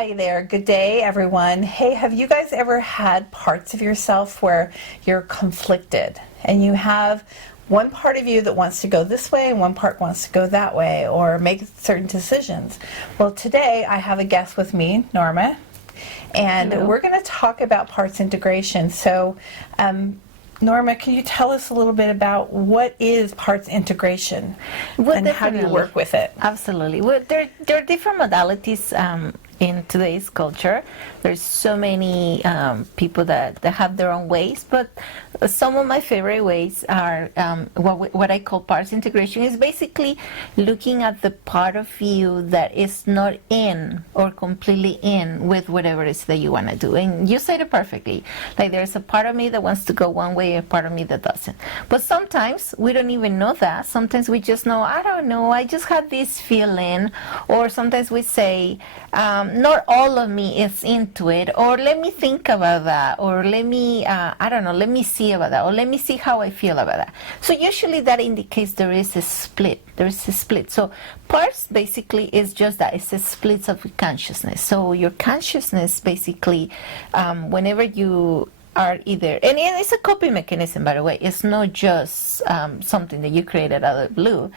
Hi there. Good day, everyone. Hey, have you guys ever had parts of yourself where you're conflicted and you have one part of you that wants to go this way and one part wants to go that way or make certain decisions? Well, today I have a guest with me, Norma, and Hello. we're going to talk about parts integration. So, Norma, can you tell us a little bit about what is parts integration and how do you work with it? Absolutely. Well, there are different modalities in today's culture. There's so many people that have their own ways, but some of my favorite ways are what I call parts integration. Is basically looking at the part of you that is not in or completely in with whatever it is that you want to do. And you said it perfectly. Like there's a part of me that wants to go one way, a part of me that doesn't. But sometimes we don't even know that. Sometimes we just know, I don't know, I just had this feeling. Or sometimes we say, not all of me is into it, or let me think about that, or let me, I don't know, let me see about that, or let me see how I feel about that. So usually that indicates there is a split. There is a split. So parts basically is just that. It's a split of consciousness. So your consciousness basically, whenever you are either, and it's a coping mechanism, by the way. It's not just something that you created out of the blue.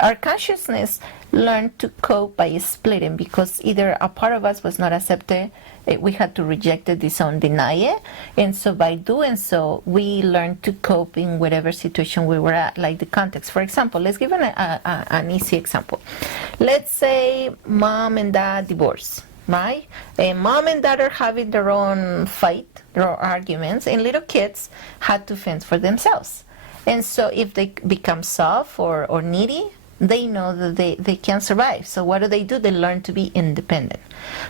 Our consciousness learned to cope by splitting because either a part of us was not accepted, we had to reject it, disown, deny it, and so by doing so, we learned to cope in whatever situation we were at, like the context. For example, let's give an easy example. Let's say mom and dad divorce. Right? And mom and dad are having their own fight, their own arguments, and little kids had to fend for themselves. And so if they become soft or needy, they know that they can't survive. So what do? They learn to be independent.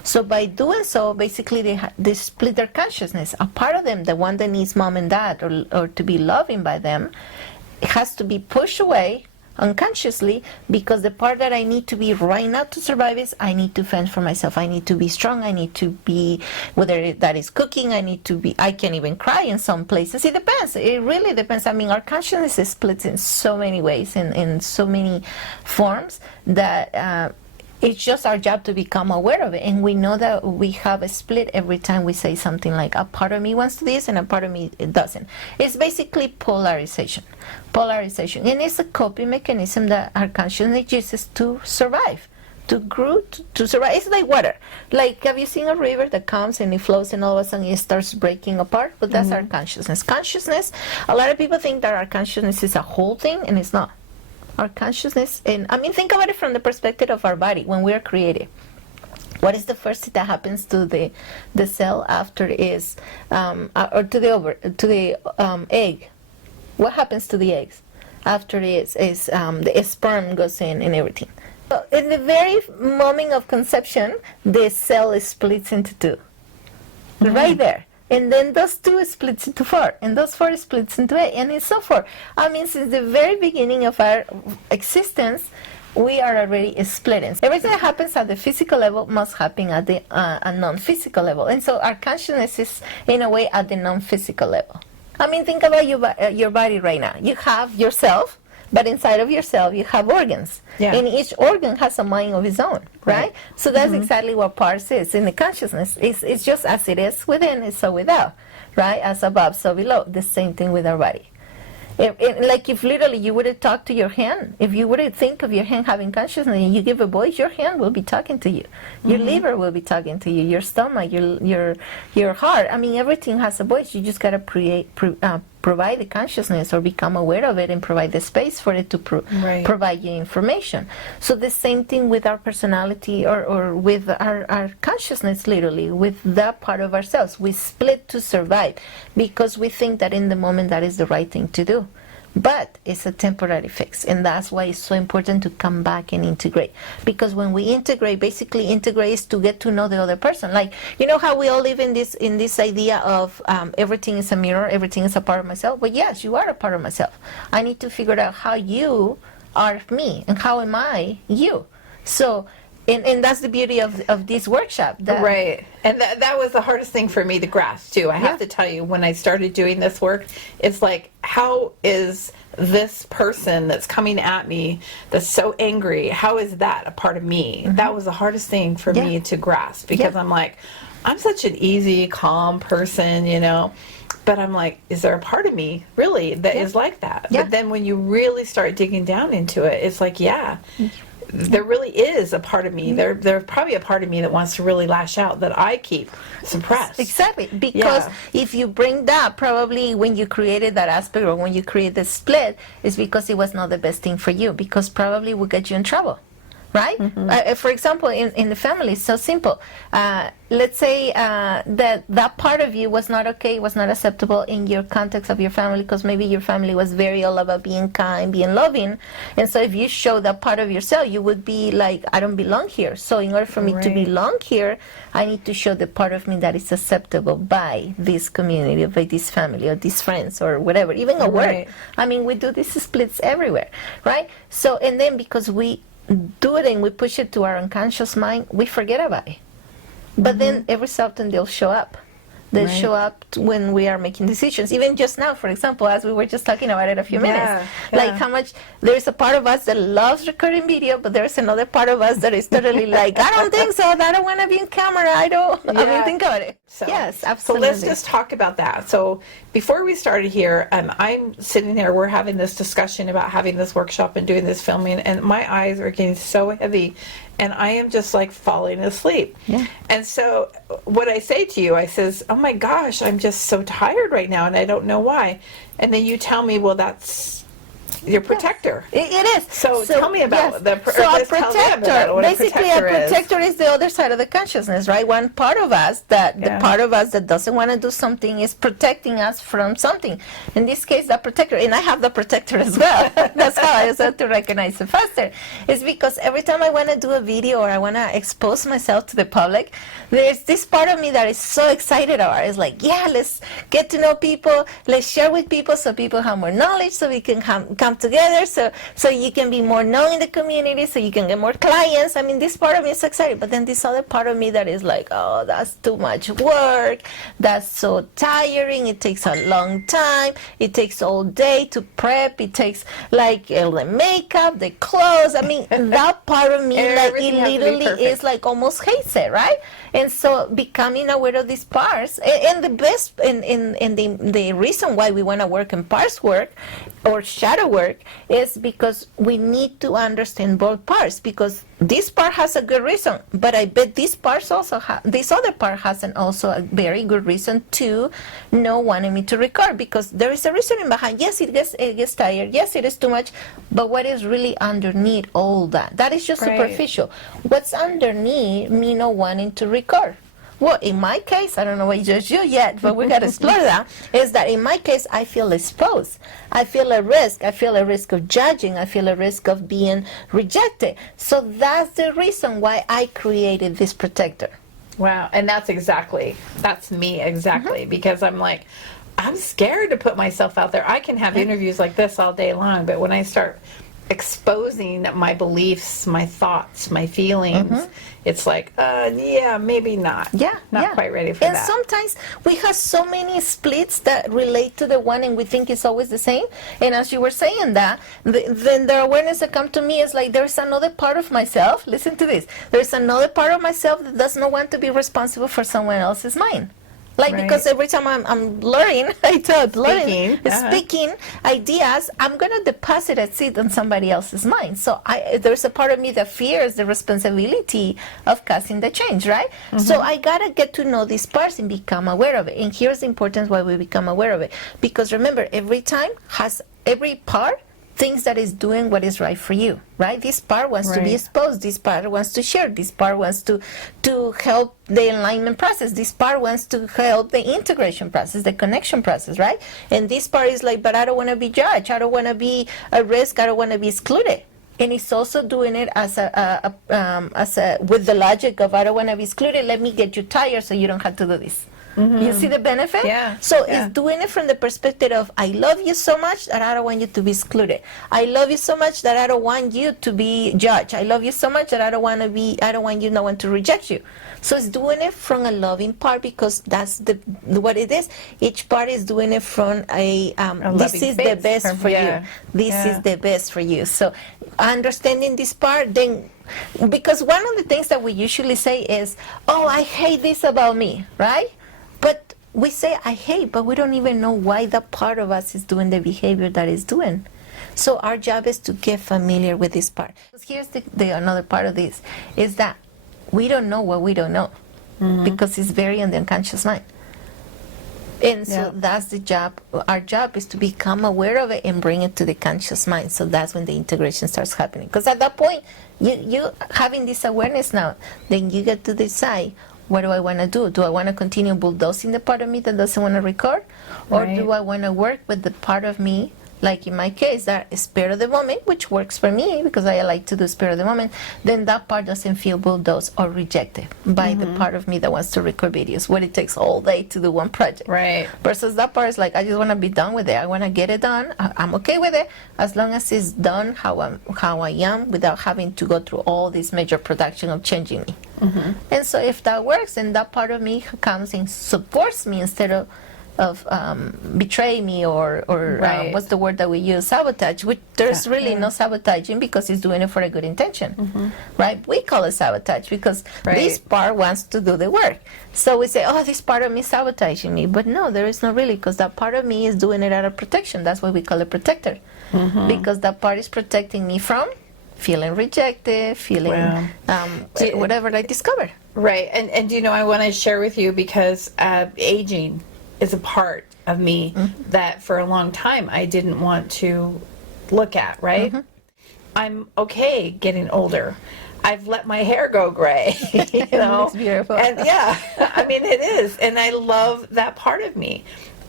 So by doing so, basically they split their consciousness. A part of them, the one that needs mom and dad or to be loving by them, it has to be pushed away unconsciously, because the part that I need to be right now to survive is I need to fend for myself. I need to be strong. I need to be, whether that is cooking, I can even cry in some places. It depends. It really depends. I mean, our consciousness is split in so many ways, in so many forms, that it's just our job to become aware of it. And we know that we have a split every time we say something like, a part of me wants to this and a part of me it doesn't. It's basically polarization. And it's a coping mechanism that our consciousness uses to survive, to grow, to survive. It's like water. Like, have you seen a river that comes and it flows and all of a sudden it starts breaking apart? But that's our consciousness. A lot of people think that our consciousness is a whole thing, and it's not. Our consciousness, and I mean, think about it from the perspective of our body when we are created. What is the first thing that happens to the cell after it is, or to the egg? What happens to the eggs after it is the sperm goes in and everything? So in the very moment of conception, the cell splits into two, right there. And then those two splits into four, and those four splits into eight, and so forth. I mean, since the very beginning of our existence, we are already splitting. Everything that happens at the physical level must happen at the non-physical level. And so our consciousness is, in a way, at the non-physical level. I mean, think about your body right now. You have yourself, but inside of yourself, you have organs. Yeah. And each organ has a mind of its own, right? So that's exactly what parts is in the consciousness. It's just as it is within, it's so without, right? As above, so below. The same thing with our body. Like if literally you would have talked to your hand, if you would have think of your hand having consciousness and you give a voice, your hand will be talking to you. Your liver will be talking to you. Your stomach, your heart. I mean, everything has a voice. You just gotta provide the consciousness or become aware of it and provide the space for it to provide you information. So the same thing with our personality or with our consciousness, literally, with that part of ourselves. We split to survive because we think that in the moment that is the right thing to do. But it's a temporary fix, and that's why it's so important to come back and integrate. Because when we integrate, basically integrate is to get to know the other person. Like, you know how we all live in this idea of everything is a mirror, everything is a part of myself? But yes, you are a part of myself. I need to figure out how you are me and how am I you. So And that's the beauty of this workshop. Right. And that was the hardest thing for me to grasp, too. I have to tell you, when I started doing this work, it's like, how is this person that's coming at me that's so angry, how is that a part of me? That was the hardest thing for me to grasp, because I'm like, I'm such an easy, calm person, you know. But I'm like, is there a part of me, really, that is like that? But then when you really start digging down into it, it's like, there really is a part of me. There's probably a part of me that wants to really lash out that I keep suppressed. Exactly. Because if you bring that, probably when you created that aspect or when you created the split, it's because it was not the best thing for you, because probably it would get you in trouble. Right? For example, in the family, it's so simple. Let's say that part of you was not okay, was not acceptable in your context of your family, because maybe your family was very all about being kind, being loving. And so if you show that part of yourself, you would be like, I don't belong here. So in order for me to belong here, I need to show the part of me that is acceptable by this community, by this family, or these friends, or whatever, even at work. I mean, we do these splits everywhere, right? So, and then because we do it and we push it to our unconscious mind, we forget about it. But then every so often they'll show up. They show up when we are making decisions. Even just now, for example, as we were just talking about it a few minutes, like how much there's a part of us that loves recording video, but there's another part of us that is totally like, I don't think so. I don't want to be in camera. I mean, think about it. So, yes, absolutely. So let's just talk about that. So before we started here, I'm sitting there, we're having this discussion about having this workshop and doing this filming, and my eyes are getting so heavy, and I am just like falling asleep. And so what I say to you, I says, oh my gosh, I'm just so tired right now, and I don't know why. And then you tell me, well, that's your protector. It is. So tell me about So a protector, basically a protector is the other side of the consciousness, right? One part of us that the part of us that doesn't want to do something is protecting us from something. In this case, the protector, and I have the protector as well. That's how I start to recognize it faster. It's because every time I want to do a video or I want to expose myself to the public, there's this part of me that is so excited about it. It's like, let's get to know people, let's share with people so people have more knowledge, so we can come together, so you can be more known in the community, so you can get more clients. I mean, this part of me is excited, but then this other part of me that is like, oh, that's too much work, that's so tiring, it takes a long time, it takes all day to prep, it takes like all the makeup, the clothes. I mean, that part of me, like, it literally is like almost hates it, right? And so becoming aware of these parts, and the best, and the reason why we want to work in parts work or shadow work is because we need to understand both parts, because this part has a good reason, but I bet this part also this other part has also a very good reason to not wanting me to record, because there is a reasoning behind. Yes, it gets tired. Yes, it is too much, but what is really underneath all that? That is just superficial. What's underneath me not wanting to record? Well, in my case, I don't know what you just do yet, but we got to explore that, is that in my case, I feel exposed. I feel a risk. I feel a risk of judging. I feel a risk of being rejected. So that's the reason why I created this protector. Wow. And that's me exactly, because I'm like, I'm scared to put myself out there. I can have interviews like this all day long, but when I start exposing my beliefs, my thoughts, my feelings, it's like, maybe not. Not quite ready for that. And sometimes we have so many splits that relate to the one, and we think it's always the same. And as you were saying that, then the awareness that comes to me is like, there's another part of myself. Listen to this. There's another part of myself that does not want to be responsible for someone else's mind. Like, because every time I'm learning, speaking ideas, I'm going to deposit a seed on somebody else's mind. So there's a part of me that fears the responsibility of causing the change, right? So I got to get to know these parts and become aware of it. And here's the importance why we become aware of it. Because remember, every part thinks that is doing what is right for you, right? This part wants to be exposed. This part wants to share. This part wants to help the alignment process. This part wants to help the integration process, the connection process, right? And this part is like, but I don't want to be judged. I don't want to be a risk. I don't want to be excluded. And it's also doing it as with the logic of, I don't want to be excluded. Let me get you tired so you don't have to do this. You see the benefit? Yeah, So yeah. it's doing it from the perspective of, I love you so much that I don't want you to be excluded. I love you so much that I don't want you to be judged. I love you so much that I don't want you, no one to reject you. So it's doing it from a loving part, because that's what it is. Each part is doing it from this loving is the space best for yeah, you. This yeah. is the best for you. So understanding this part, then, because one of the things that we usually say is, oh, I hate this about me, right? But we say I hate, but we don't even know why that part of us is doing the behavior that it's doing. So our job is to get familiar with this part. Here's the another part of this, is that we don't know what we don't know, because it's very in the unconscious mind. And so Yeah. that's the job. Our job is to become aware of it and bring it to the conscious mind. So that's when the integration starts happening. Because at that point, you having this awareness now, then you get to decide, what do I want to do? Do I want to continue bulldozing the part of me that doesn't want to record? Or Right. do I want to work with the part of me, like in my case, that is spirit of the moment, which works for me because I like to do spirit of the moment, then that part doesn't feel bulldozed or rejected by the part of me that wants to record videos, what it takes all day to do one project. Right. Versus that part is like, I just want to be done with it. I want to get it done. I'm okay with it as long as it's done how I am, without having to go through all this major production of changing me. And so if that works, then that part of me comes and supports me instead of betray me or Right. what's the word that we use, sabotage, which there's really no sabotaging, because he's doing it for a good intention, right? We call it sabotage because Right. this part wants to do the work. So we say, oh, this part of me is sabotaging me, but no, there is not really, because that part of me is doing it out of protection. That's why we call it protector, because that part is protecting me from feeling rejected, feeling whatever I discover. Right. And you know, I want to share with you, because aging is a part of me that for a long time I didn't want to look at, right? I'm okay getting older. I've let my hair go gray, you know. It's beautiful. And yeah, I mean, it is. And I love that part of me.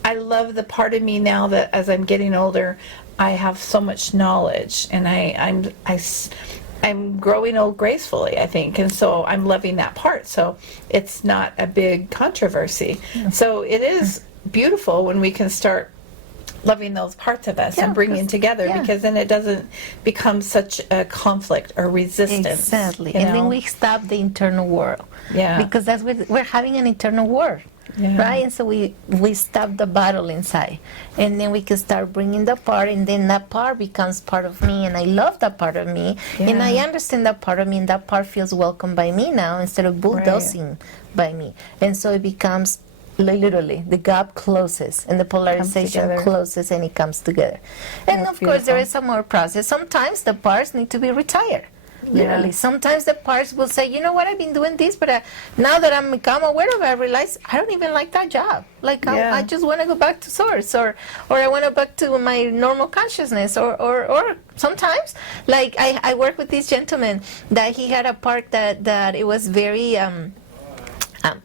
I love the part of me now that as I'm getting older, I have so much knowledge, and I'm growing old gracefully, I think, and so I'm loving that part. So it's not a big controversy. So it is beautiful when we can start loving those parts of us and bringing together, because then it doesn't become such a conflict or resistance. Exactly. you And then know? we stop the internal war. Yeah. Because that's what we're having, an internal war. Yeah. Right? And so we stop the battle inside. And then we can start bringing the part, and then that part becomes part of me, and I love that part of me. And I Yeah. understand that part of me, and that part feels welcome by me now instead of bulldozing by me. And so it becomes literally, the gap closes and the polarization together. closes, and it comes together. And That's of course, there beautiful. is a more process. Sometimes the parts need to be retired. Literally, Yeah. sometimes the parts will say, you know what, I've been doing this, but now that I'm become aware of it, I realize I don't even like that job. Like, Yeah. I just want to go back to source, or I want to back to my normal consciousness, or sometimes, like, I work with this gentleman that he had a part that it was very,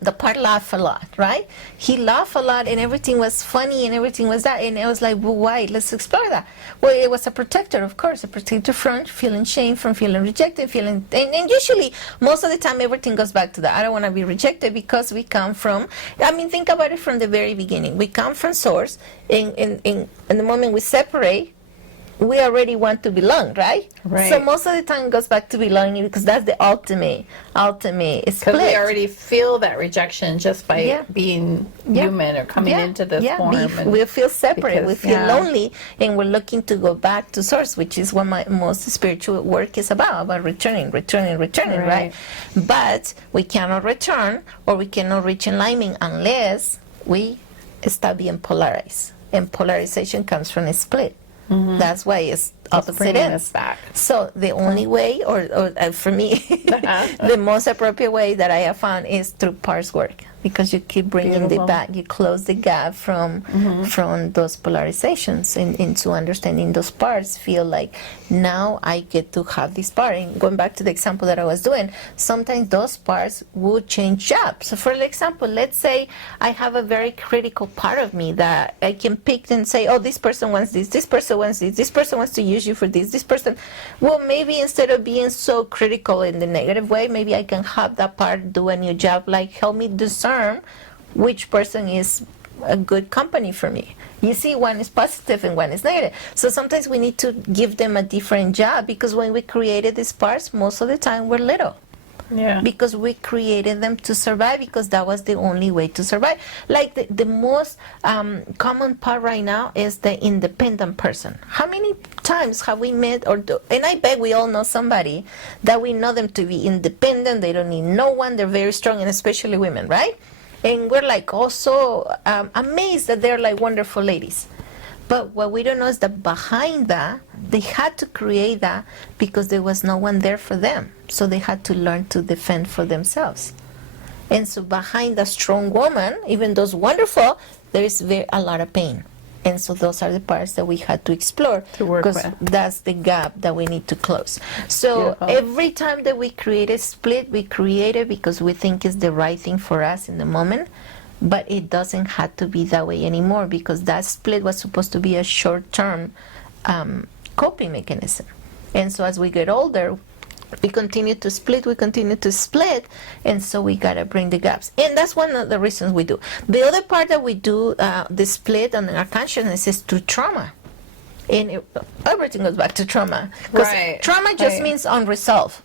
the part laughed a lot, right? He laughed a lot, and everything was funny, and everything was that, and I was like, well, why? Let's explore that. Well, it was a protector, of course, a protector from feeling shame, from feeling rejected, and usually, most of the time, everything goes back to that. I don't want to be rejected, because we come from, I mean, think about it from the very beginning. We come from source, in the moment we separate, we already want to belong, right? Right. So most of the time it goes back to belonging, because that's the ultimate Because split. we already feel that rejection just by Yeah. being Yeah. human or coming into this yeah. form. We feel separate, we because- feel yeah. lonely, and we're looking to go back to source, which is what my most spiritual work is about returning, Right. right? But we cannot return, or we cannot reach alignment unless we stop being polarized. And polarization comes from a split. That's why it's opposite bringing ends. us back. So the only way, or for me, the most appropriate way that I have found is through parts work, because you keep bringing Beautiful. the back, you close the gap from those polarizations, and into understanding those parts. Feel like now I get to have this part. And going back to the example that I was doing, sometimes those parts would change jobs. So for example, let's say I have a very critical part of me that I can pick and say, oh, this person wants this person wants this person wants to use you for this person. Well, maybe instead of being so critical in the negative way, maybe I can have that part do a new job, like help me discern which person is a good company for me. You see, one is positive and one is negative. So sometimes we need to give them a different job, because when we created these parts, most of the time we're little. Yeah. Because we created them to survive, because that was the only way to survive. Like the most common part right now is the independent person. How many times have we met, and I bet we all know somebody that we know them to be independent, they don't need no one, they're very strong, and especially women, right? And we're like also amazed that they're like wonderful ladies. But what we don't know is that behind that, they had to create that because there was no one there for them. So they had to learn to defend for themselves. And so behind a strong woman, even though it's wonderful, there is a lot of pain. And so those are the parts that we had to explore, To work because with. that's the gap that we need to close. So Beautiful. every time that we create a split, we create it because we think it's the right thing for us in the moment. But it doesn't have to be that way anymore, because that split was supposed to be a short-term coping mechanism. And so as we get older, we continue to split, and so we gotta bring the gaps. And that's one of the reasons we do. The other part that we do the split on our consciousness is through trauma. And everything goes back to trauma. 'Cause Right, trauma just right. means unresolved.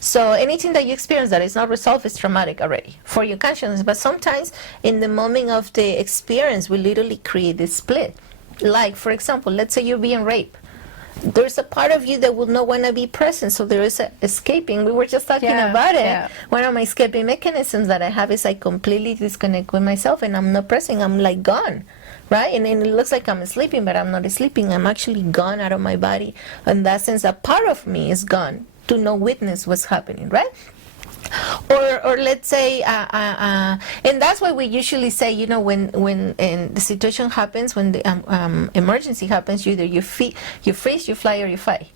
So anything that you experience that is not resolved is traumatic already for your consciousness. But sometimes in the moment of the experience, we literally create this split. Like, for example, let's say you're being raped. There's a part of you that will not want to be present, so there is escaping. We were just talking Yeah, about it. yeah. One of my escaping mechanisms that I have is I completely disconnect with myself, and I'm not present. I'm like gone, right? And then it looks like I'm sleeping, but I'm not sleeping. I'm actually gone out of my body. In that sense, a part of me is gone to not witness what's happening, right? Or let's say, and that's why we usually say, you know, when the situation happens, when the emergency happens, either you freeze, you fly, or you fight,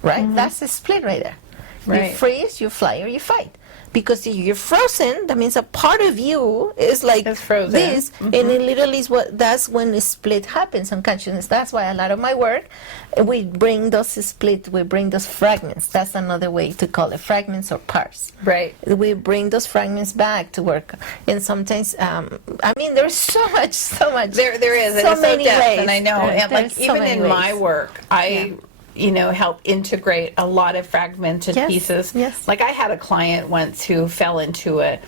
right? That's the split right there. Right. You freeze, you fly, or you fight. Because if you're frozen, that means a part of you is like It's frozen. this, and it literally is that's when the split happens on consciousness. That's why a lot of my work, we bring those split, we bring those fragments. That's another way to call it, fragments or parts. Right. We bring those fragments back to work, and sometimes, I mean, there's so much. There is, and so it's many so depth, ways. and I know, There- and like there's so even many in my ways. work, I help integrate a lot of fragmented Yes, pieces. yes. Like I had a client once who fell into a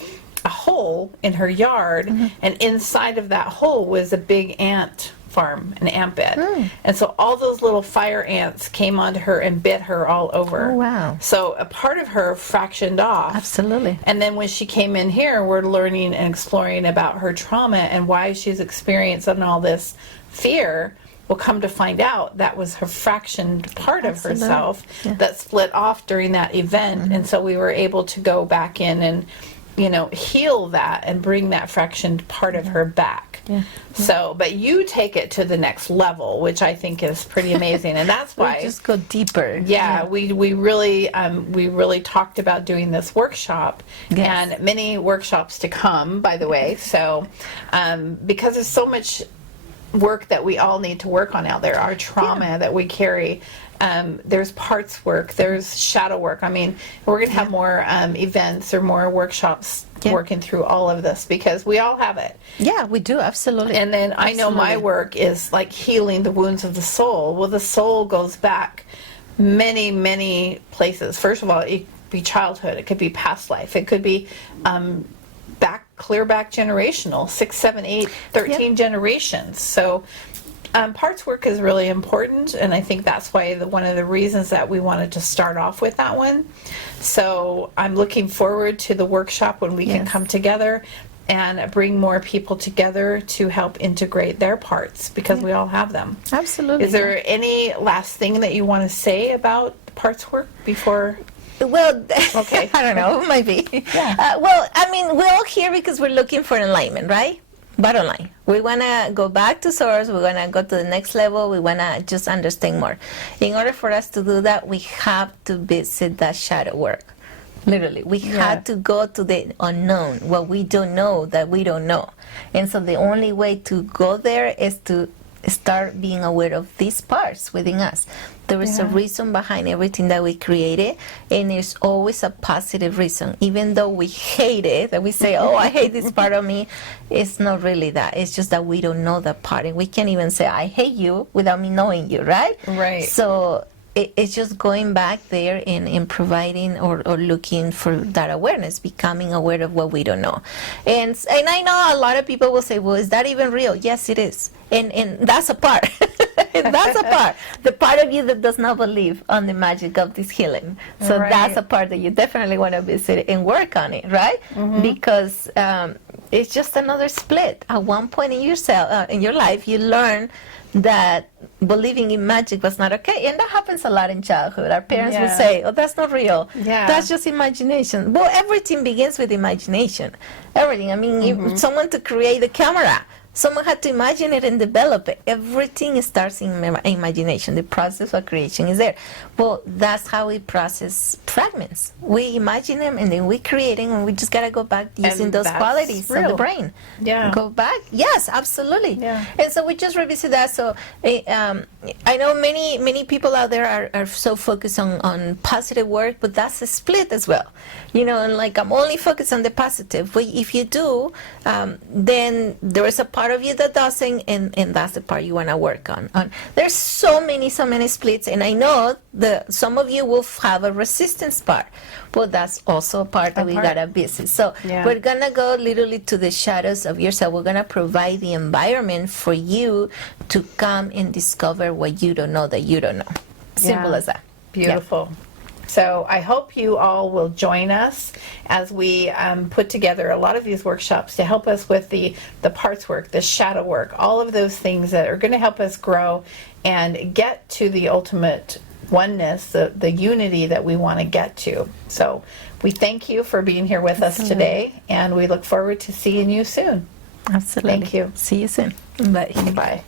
hole in her yard, and inside of that hole was a big ant farm, an ant bed. And so all those little fire ants came onto her and bit her all over. Oh, wow. So a part of her fractioned off. Absolutely. And then when she came in here, we're learning and exploring about her trauma and why she's experiencing all this fear. Well, come to find out that was her fractioned part of Absolutely. herself Yeah. that split off during that event. And so we were able to go back in and, heal that and bring that fractioned part of her back. Yeah. So, but you take it to the next level, which I think is pretty amazing. And that's why. We just go deeper. Yeah, we really talked about doing this workshop, Yes. and many workshops to come, by the way. So, because there's so much work that we all need to work on out there, our trauma that we carry. There's parts work, there's shadow work. I mean, we're going to have more events or more workshops working through all of this because we all have it. Yeah, we do, absolutely. And then I know my work is like healing the wounds of the soul. Well, the soul goes back many, many places. First of all, it could be childhood, it could be past life, it could be clear back generational, 6, 7, 8, 13 generations. So parts work is really important, and I think that's why one of the reasons that we wanted to start off with that one. So I'm looking forward to the workshop when we can come together and bring more people together to help integrate their parts, because we all have them. Absolutely. Is there any last thing that you want to say about parts work before? Well, Okay. I don't know, maybe. Well, I mean, we're all here because we're looking for enlightenment, right? Bottom line, we want to go back to source, we want to go to the next level, we want to just understand more. In order for us to do that, we have to visit that shadow work. Literally, we had to go to the unknown, what we don't know that we don't know. And so the only way to go there is to start being aware of these parts within us. There is a reason behind everything that we created, and there's always a positive reason. Even though we hate it, that we say, oh, I hate this part of me, it's not really that. It's just that we don't know that part. And we can't even say, I hate you without me knowing you, right? Right. So it's just going back there and providing or looking for that awareness, becoming aware of what we don't know. And I know a lot of people will say, well, is that even real? Yes, it is. And that's a part. That's a part. The part of you that does not believe on the magic of this healing. So that's a part that you definitely want to visit and work on it, right? Because it's just another split. At one point in yourself, in your life, you learn that believing in magic was not okay, and that happens a lot in childhood. Our parents will say, oh, that's not real, that's just imagination. Well, everything begins with imagination. Everything. I mean, if someone to create the camera, someone had to imagine it and develop it. Everything starts in imagination. The process of creation is there. Well, that's how we process fragments. We imagine them and then we create them, and we just got to go back using those qualities of the brain. Go back. Yes, absolutely. And so we just revisit that. So I know many people out there are so focused on positive work, but that's a split as well. You know, and like I'm only focused on the positive. But if you do, then there is a part of you that doesn't, and that's the part you want to work on. There's so many splits, and I know that some of you will have a resistance part, but that's also a part that we gotta visit. So we're gonna go literally to the shadows of yourself. We're gonna provide the environment for you to come and discover what you don't know that you don't know. Simple as that. Beautiful. So I hope you all will join us as we put together a lot of these workshops to help us with the parts work, the shadow work, all of those things that are going to help us grow and get to the ultimate oneness, the unity that we want to get to. So we thank you for being here with us today, and we look forward to seeing you soon. Absolutely. Thank you. See you soon. Bye. Bye.